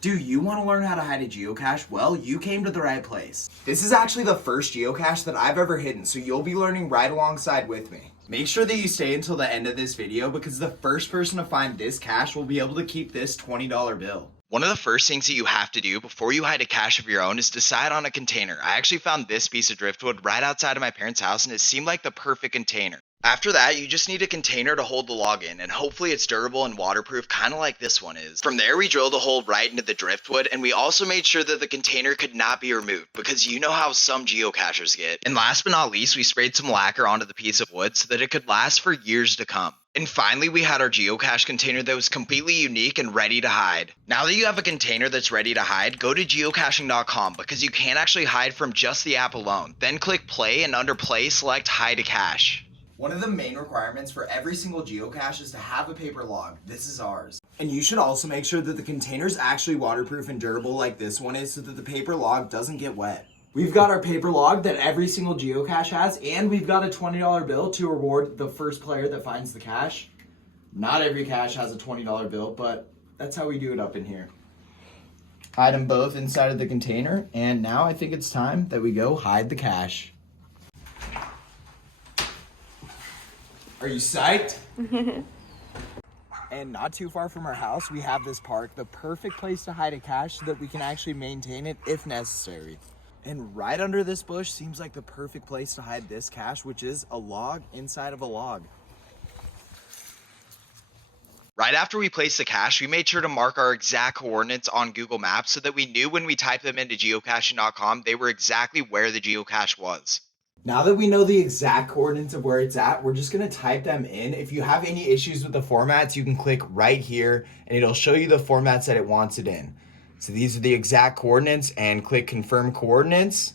Do you want to learn how to hide a geocache? Well, you came to the right place. This is actually the first geocache that I've ever hidden, so you'll be learning right alongside with me. Make sure that you stay until the end of this video because the first person to find this cache will be able to keep this $20 bill. One of the first things that you have to do before you hide a cache of your own is decide on a container. I actually found this piece of driftwood right outside of my parents' house and it seemed like the perfect container. After that, you just need a container to hold the log in, and hopefully it's durable and waterproof, kind of like this one is. From there, we drilled a hole right into the driftwood, and we also made sure that the container could not be removed, because you know how some geocachers get. And last but not least, we sprayed some lacquer onto the piece of wood so that it could last for years to come. And finally, we had our geocache container that was completely unique and ready to hide. Now that you have a container that's ready to hide, go to geocaching.com because you can actually hide from just the app alone. Then click play, and under play, select hide a cache. One of the main requirements for every single geocache is to have a paper log. This is ours. And you should also make sure that the container is actually waterproof and durable like this one is so that the paper log doesn't get wet. We've got our paper log that every single geocache has, and we've got a $20 bill to reward the first player that finds the cache. Not every cache has a $20 bill, but that's how we do it up in here. Hide them both inside of the container, and now I think it's time that we go hide the cache. Are you psyched? And not too far from our house, we have this park, the perfect place to hide a cache so that we can actually maintain it if necessary. And right under this bush seems like the perfect place to hide this cache, which is a log inside of a log. Right after we placed the cache, we made sure to mark our exact coordinates on Google Maps so that we knew when we typed them into geocaching.com, they were exactly where the geocache was. Now that we know the exact coordinates of where it's at, we're just gonna type them in. If you have any issues with the formats, you can click right here and it'll show you the formats that it wants it in. So these are the exact coordinates, and click confirm coordinates.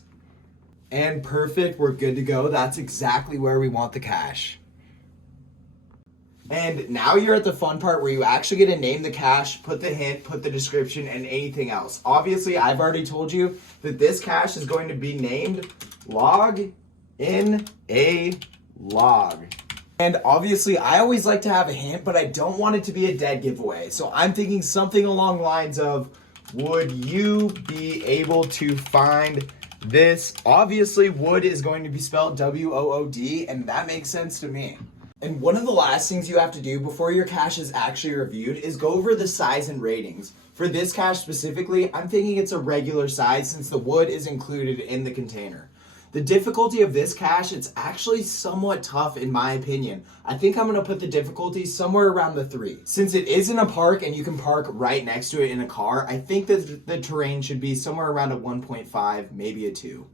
And perfect, we're good to go. That's exactly where we want the cache. And now you're at the fun part where you actually get to name the cache, put the hint, put the description, and anything else. Obviously, I've already told you that this cache is going to be named Log in a Log. And obviously, I always like to have a hint, but I don't want it to be a dead giveaway. So I'm thinking something along the lines of, would you be able to find this? Obviously, wood is going to be spelled W-O-O-D, and that makes sense to me. And one of the last things you have to do before your cache is actually reviewed is go over the size and ratings. For this cache specifically, I'm thinking it's a regular size since the wood is included in the container. The difficulty of this cache, it's actually somewhat tough in my opinion. I think I'm gonna put the difficulty somewhere around the 3. Since it is in a park and you can park right next to it in a car, I think that the terrain should be somewhere around a 1.5, maybe a 2.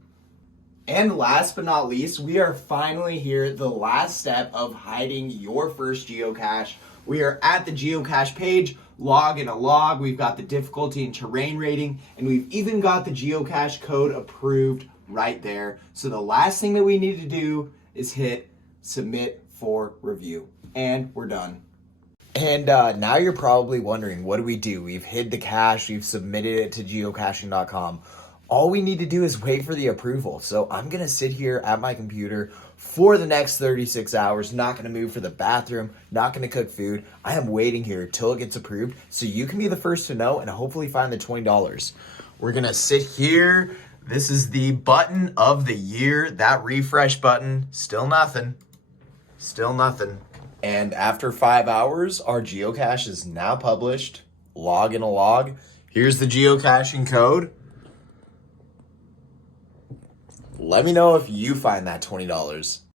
And last but not least, we are finally here, the last step of hiding your first geocache. We are at the geocache page, log in a log, we've got the difficulty and terrain rating, and we've even got the geocache code approved right there. So the last thing that we need to do is hit submit for review, and we're done. And now you're probably wondering, what do? We've hid the cache, we've submitted it to geocaching.com. All we need to do is wait for the approval. So I'm gonna sit here at my computer for the next 36 hours, not gonna move for the bathroom, not gonna cook food. I am waiting here till it gets approved so you can be the first to know and hopefully find the $20. We're gonna sit here. This is the button of the year, that refresh button, still nothing. And after 5 hours, our geocache is now published, log in a log. Here's the geocaching code. Let me know if you find that $20.